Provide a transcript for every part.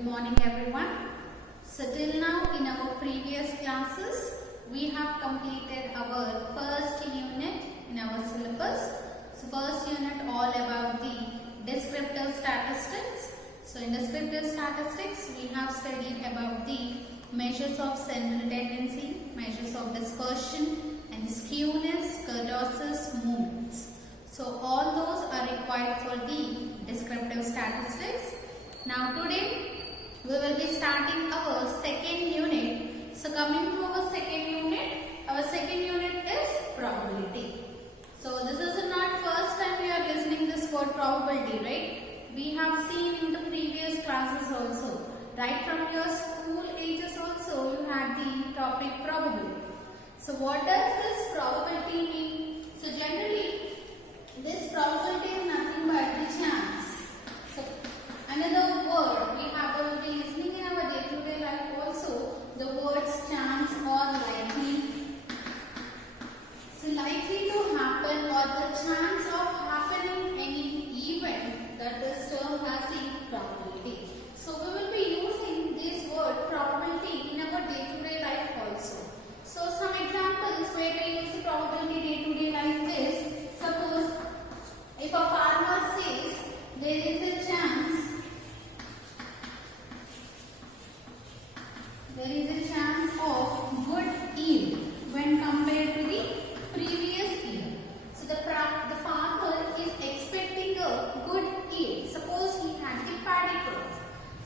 Good morning everyone. So till now in our previous classes we have completed our first unit in our syllabus. So first unit all about the descriptive statistics. So in descriptive statistics we have studied about the measures of central tendency, measures of dispersion and the skewness, kurtosis, movements. So all those are required for the descriptive statistics. Now today we will be starting our second unit. So coming to our second unit is probability. So this is not first time we are listening this word probability, right? We have seen in the previous classes also. Right from your school ages also you had the topic probability. So what does this probability mean? So generally this probability is nothing but the chance. So another word we will be listening in our day-to-day life also, the words chance or likely. So likely to happen or the chance of happening any event, that is termed as the probability. So we will be using this word probability in our day-to-day life also. So some examples where we use the probability day-to-day life is, suppose if a farmer says there is a chance of good yield when compared to the previous year. So the farmer is expecting a good yield. Suppose he had the paddy crop.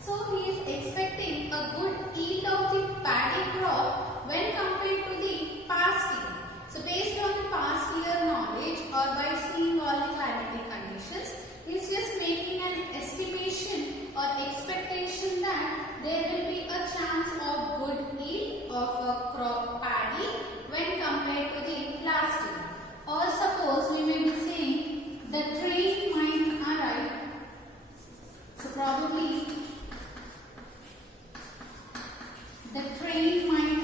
So he is expecting a good yield of the paddy crop when compared to the past year. So based on the past year knowledge or by seeing all the climatic conditions, he is just making an estimation or expectation that there will be a chance of good yield of a crop paddy when compared to the last year. Or suppose we may be saying the train might arrive. So probably the train might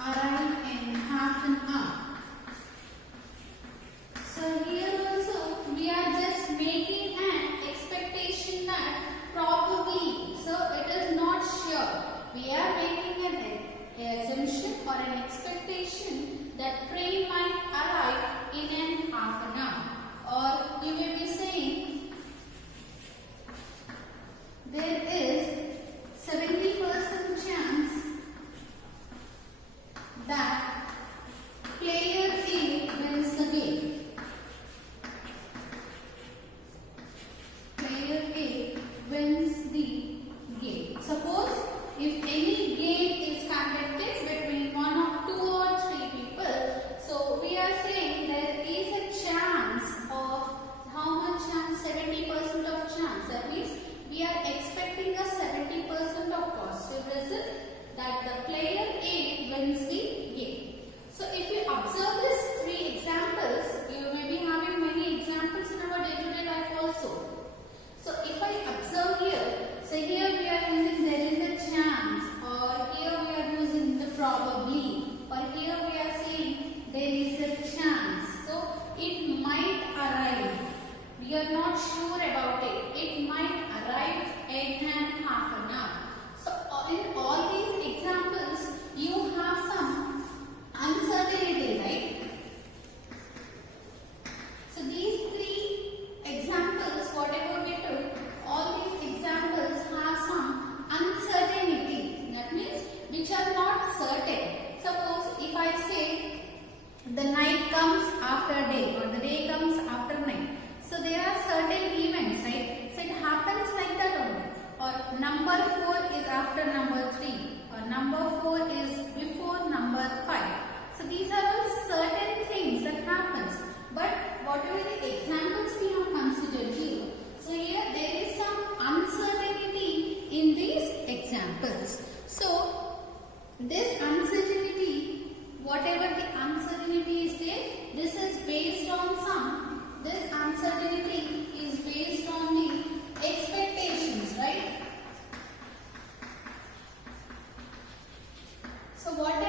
arrive in half an hour. So here also we are just making an expectation that probably, so it is not sure. We are making an assumption or an expectation that train might arrive in an half an hour. Or we may be saying there is 70% chance that player A wins the game. Player A wins the game. Suppose if any game is conducted between two or three people, so we are saying there is a chance of how much chance? 70% of chance. That means we are expecting a 70% of positive result that the player A wins the game. So if you observe these three examples, you may be having many examples in our day-to-day life also. So if I observe here, so here we are using there is a chance, or here we are using the probably, or here we are saying there is a chance. So it might arrive. We are not sure about it. It might arrive in half an hour. So in all these examples, you have some uncertainty, right? So these three examples, whatever we took, all these examples have some uncertainty. That means which are not certain. Suppose if I say the night comes after day or the day comes after night. So there are certain events, right? So it happens like that only. Or number 4 is after number 3, or number 4 is before number 5. So these are all certain things that happens. But whatever the examples we have considered here, so here there is some uncertainty in these examples. So this uncertainty, whatever the uncertainty is there, this is based on this uncertainty is based on the expectations, right? So what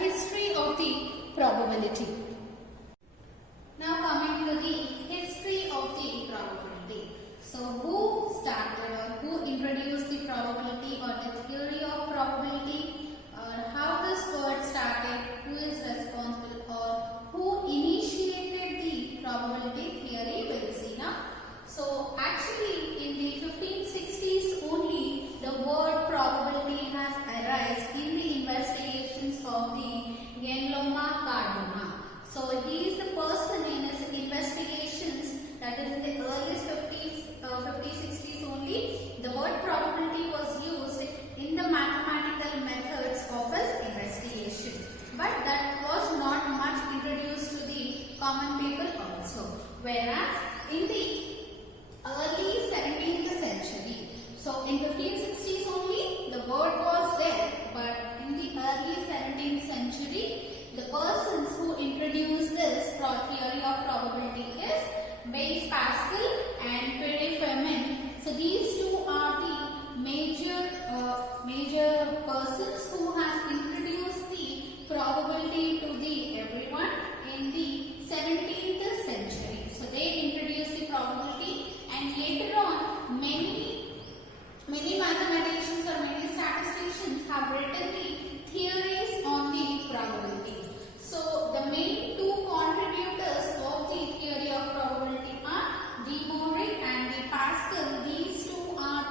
history of the probability. Now coming to the history of the probability. So who started or who introduced the probability or the theory of probability, or how this word started, who is responsible, or who initiated the probability theory, we'll see now. So actually in the 1560s only the word probability has arisen in the investigations of the Gianluca Cardano. So he is the person in his investigations, that is in the earliest 50s, 60s only, the word probability was used in the mathematical methods of his investigation. But that was not much introduced to the common people also. Whereas in the early 17th century, so in 1560s only the word was there, but in the early 17th century the persons who introduced this theory of probability is Blaise Pascal and Pierre Fermat. So these two are the major persons who have introduced the probability to the everyone in the 17th century. So they introduced the probability, and later on many mathematicians or many statisticians have written the theories on the probability. So the main two contributors of the theory of probability are De Morey and the Pascal. These two are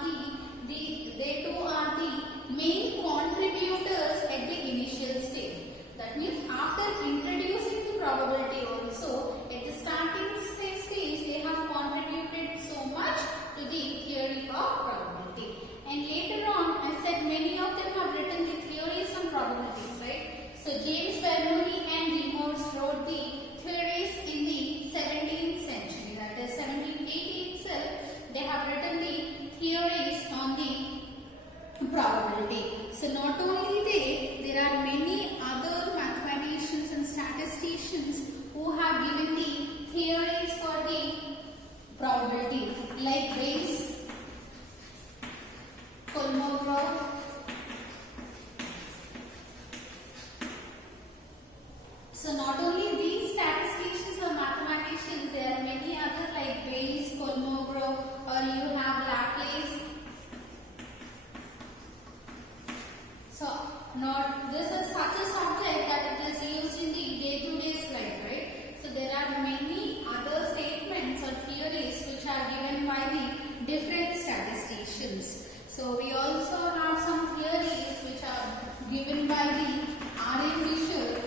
they two are the main contributors at the initial stage. That means after introducing the probability also, at the starting stage they have contributed so much to the theory of probability. And later on, I said many of them have written the theories on probabilities, right? So James Bernoulli and De Morey wrote the theories in the 17th century, that is 1780 itself. They have written the theories on the probability. So not only there are many other mathematicians and statisticians who have given the theories for the probability, like Bayes, Kolmogorov, so not only these statisticians or mathematicians, there are many other like Bayes, Kolmogorov, or you have Laplace. So not this is such a subject that it is used in the day-to-day life, right? So there are many other statements or theories which are given by the different statisticians. So we also have some theories which are given by the R.A. Fisher,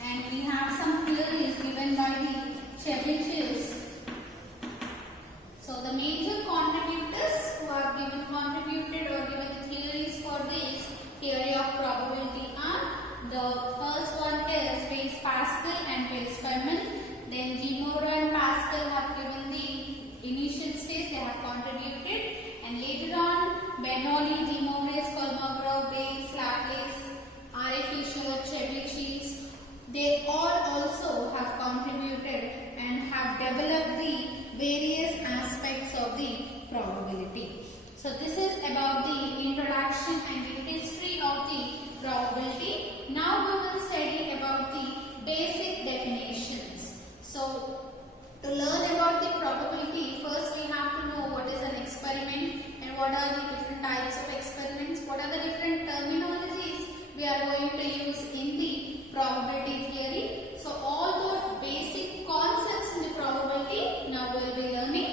and we have some theories given by the Chebyshev. So the major contributors who have contributed or given the theories for this theory of probability are, the first one is Blaise Pascal and Blaise Fermat. Then De Morey and Pascal have given the initial stage, they have contributed, and later on Bernoulli, De Morey, Kolmogorov, Bayes, Laplace, R.A. Fisher, Chebyshev, they all also have contributed and have developed the various aspects of the probability. So this is about the introduction and the history of the probability. Now we will study about the basic definitions. So to learn about the probability, first we have to know what is an experiment and what are the different types of experiments, what are the different terminologies we are going to use in the probability theory. So all those basic concepts in the probability now we will be learning.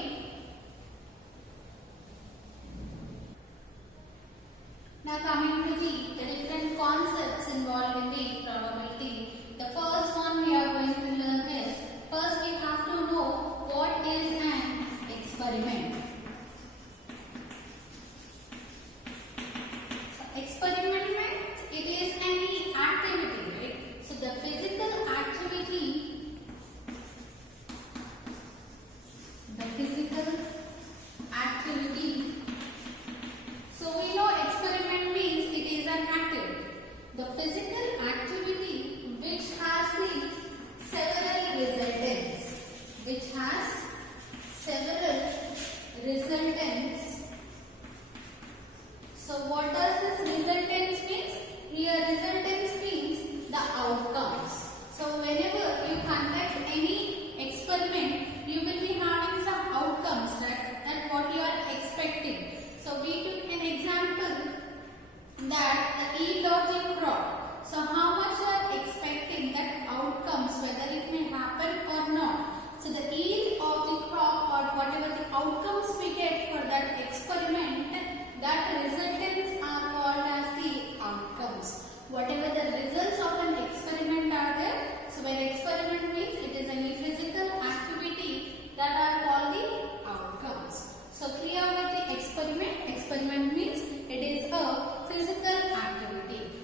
Now coming to the different concepts involved in the probability. The first one we are going to learn is, first we have to know what is an experiment. So experiment means it is any activity, right? So the physical activity, so we know experiment means it is an activity. The physical activity which yield of the crop. So how much you are expecting that outcomes, whether it may happen or not. So the yield of the crop or whatever the outcomes we get for that experiment, that resultants are called as the outcomes. Whatever the results of an experiment are there, so where experiment means it is any physical activity, that are called the outcomes. So clear about the experiment. Experiment means it is a physical activity.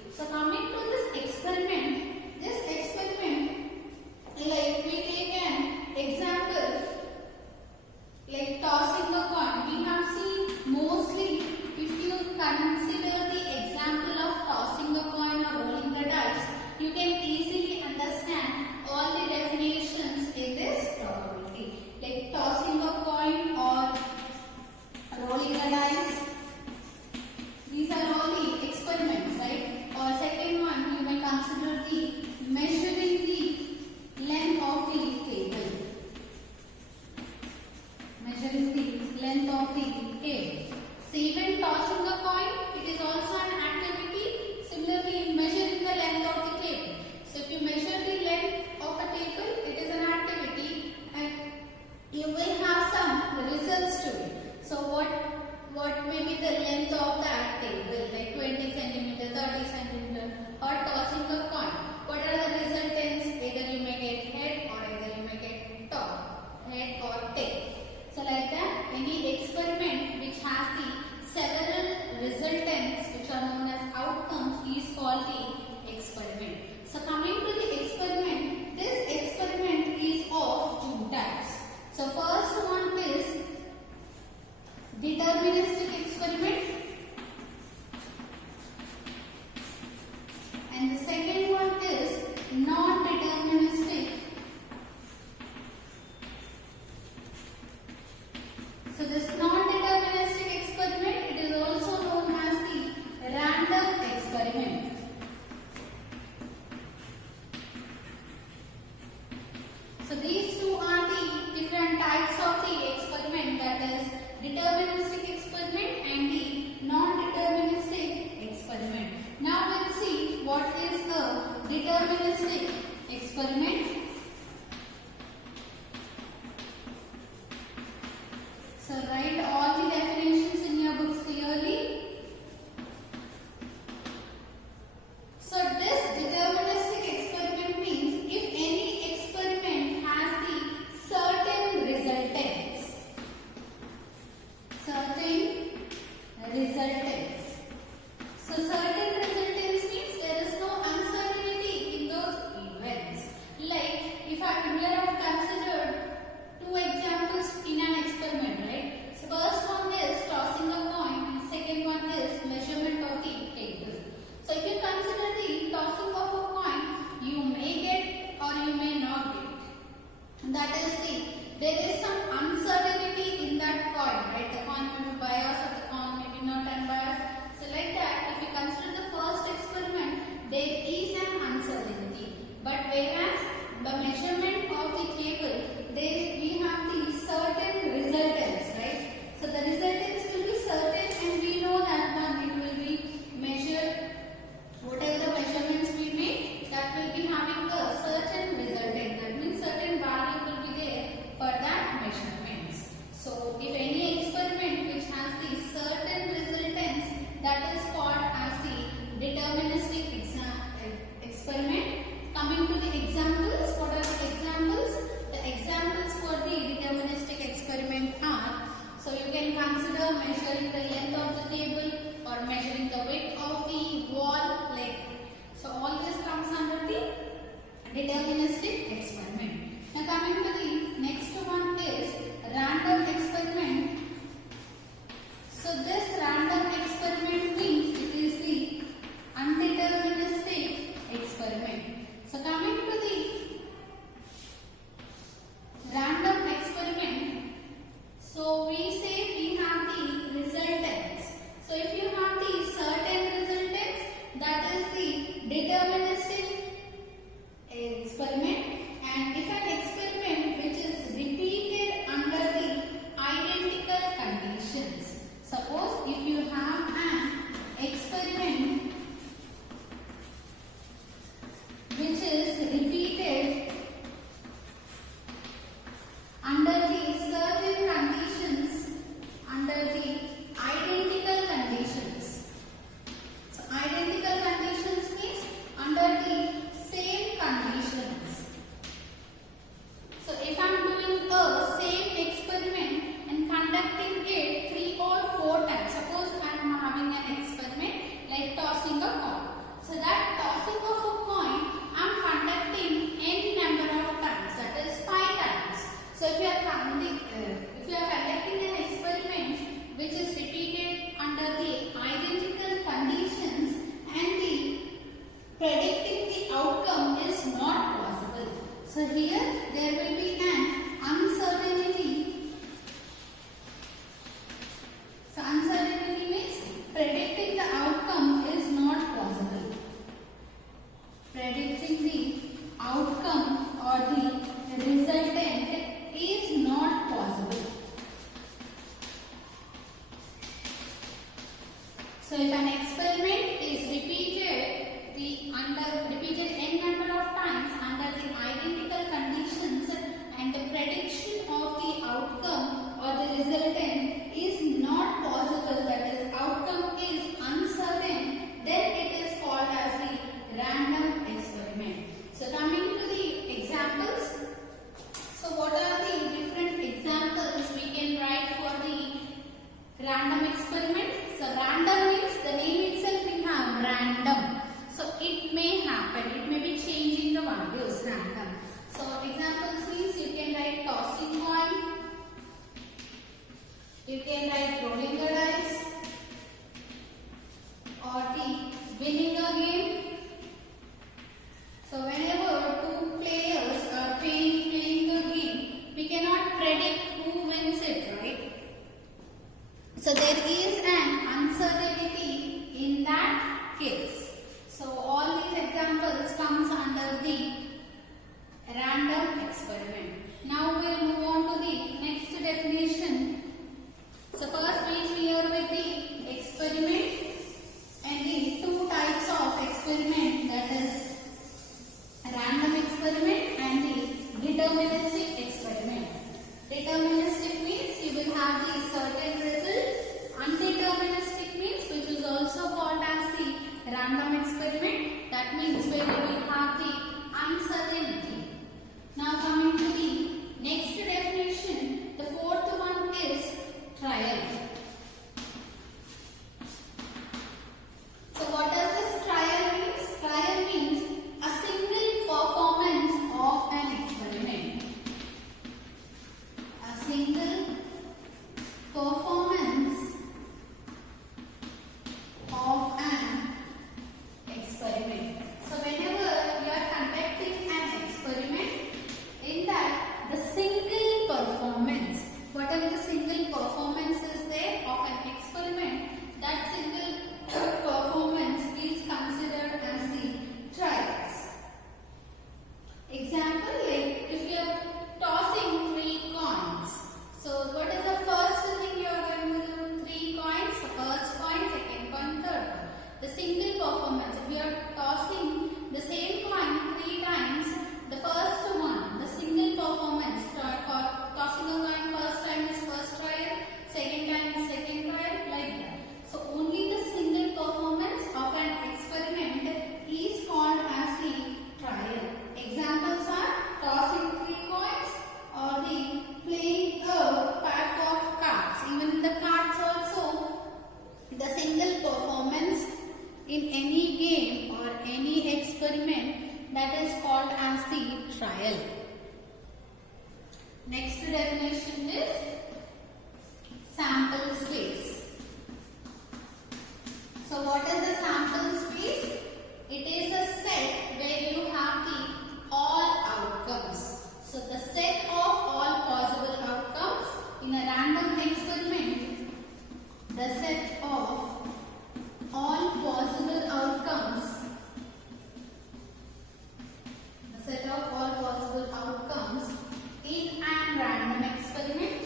repeated n number of times under the identical conditions and the prediction of the outcome or the resultant is not possible, that is outcome is uncertain, then it is called as the random experiment. So coming to the examples, so what are the different examples we can write for the random experiment? So random means the name itself we have random. So it may happen, it may be changing the values random. So examples means you can write tossing coin, you can write rolling the dice, or the winning a game. So whenever two players are playing the game, we cannot predict who wins it, right? So there is an uncertainty in that case. So all these examples comes under the random experiment. Now we will move on to the next definition. So first page we are with the experiment and the two types of experiment, that is random experiment and the deterministic experiment. Deterministic means you will have the certain result. Undeterministic means, which is also called as the random experiment, that means where we will have the uncertainty. Now coming to the next definition, the fourth one is trial. So what does this trial means? Trial means a single performance of an experiment. A single performance of an experiment. So whenever you are conducting an experiment, in that the single performance, whatever the single performance is there of an experiment, that single performance is considered as the trials. Example, like if you are tossing 3 coins. So what is the first thing you are going to do? 3 coins, the first coin, second coin, third coin. The single performance, if you are tossing the same coin 3 times, the first one, the single performance, tossing a coin first time is first trial, second time is second trial, like that. So only the single performance of an experiment is called as the trial. Examples are tossing 3 coins or the playing a pack of cards. Even in the cards also, the single performance in any game or any experiment, that is called as the trial. Next definition is sample space. So what is the sample space? It is a set where you have the all outcomes. So the set of all possible outcomes in a random experiment, the set of all possible outcomes, the set of all possible outcomes in an random experiment,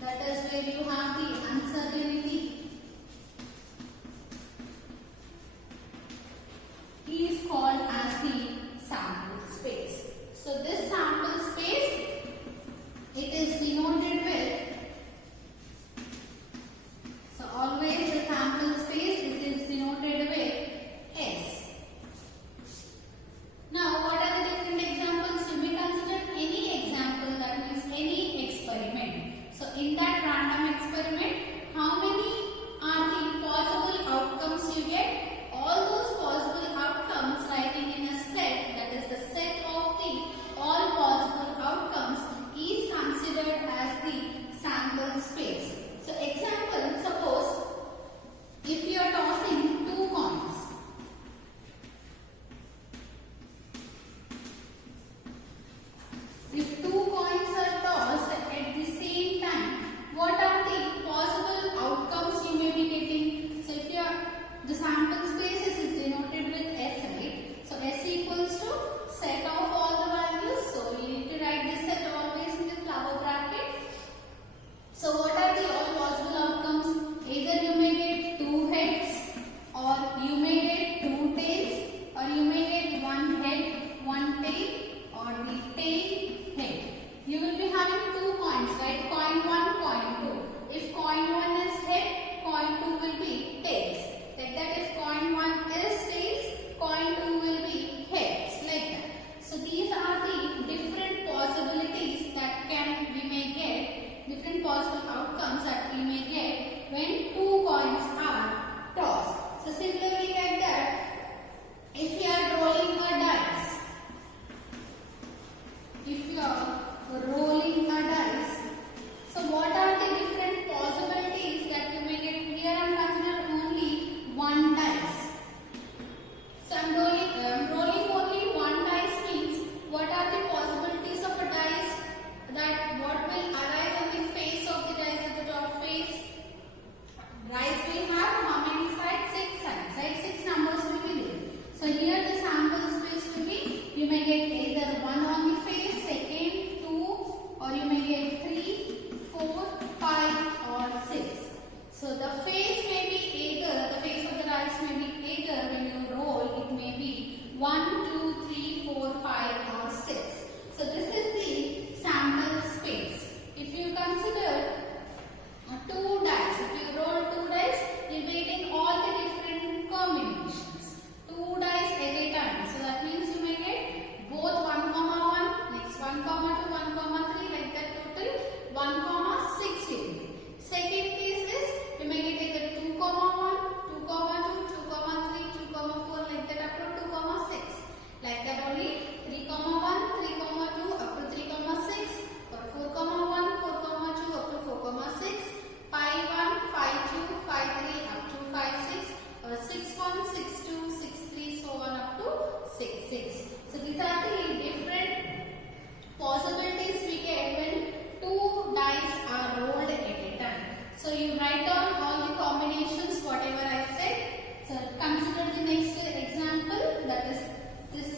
that is where you have the uncertainty, is called as the sample space. So this sample space, it is denoted with, so always the sample space, it is denoted with S. Now what are the different examples? You may consider any example, that means any experiment. So in that random experiment, how many are the possible outcomes you get? All those possible outcomes writing in a set, that is the set of the all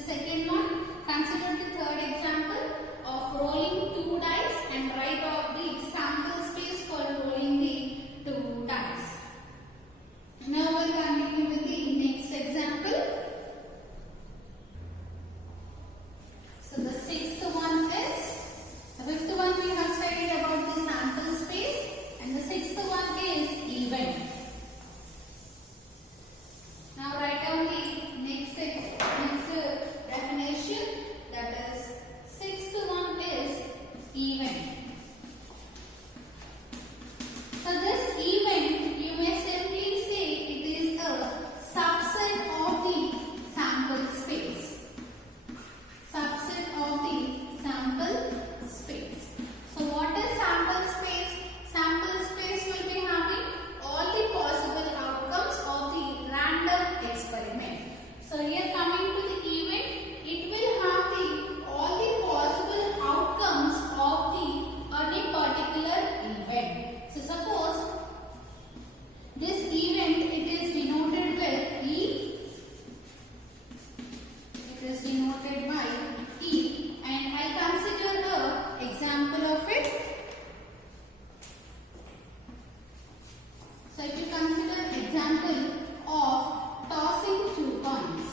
second one. Consider the third example of rolling two dice and write off the sample space for rolling the two dice. Now we'll continue with the next example. So the fifth one we have studied about the sample space, and the sixth one is event. Now write down the next definition, that is sixth one is event. So this event, you may simply say it is a subset of the sample space. Subset of the sample space. So what is sample space? Sample space will be having all the possible outcomes of the random experiment. So here coming to the event, it will have all the possible outcomes of any particular event. So suppose this event, it is denoted with E. It is denoted by E, and I consider the example of it. So if you consider example of tossing two coins.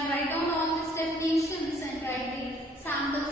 can write down all these definitions and write the samples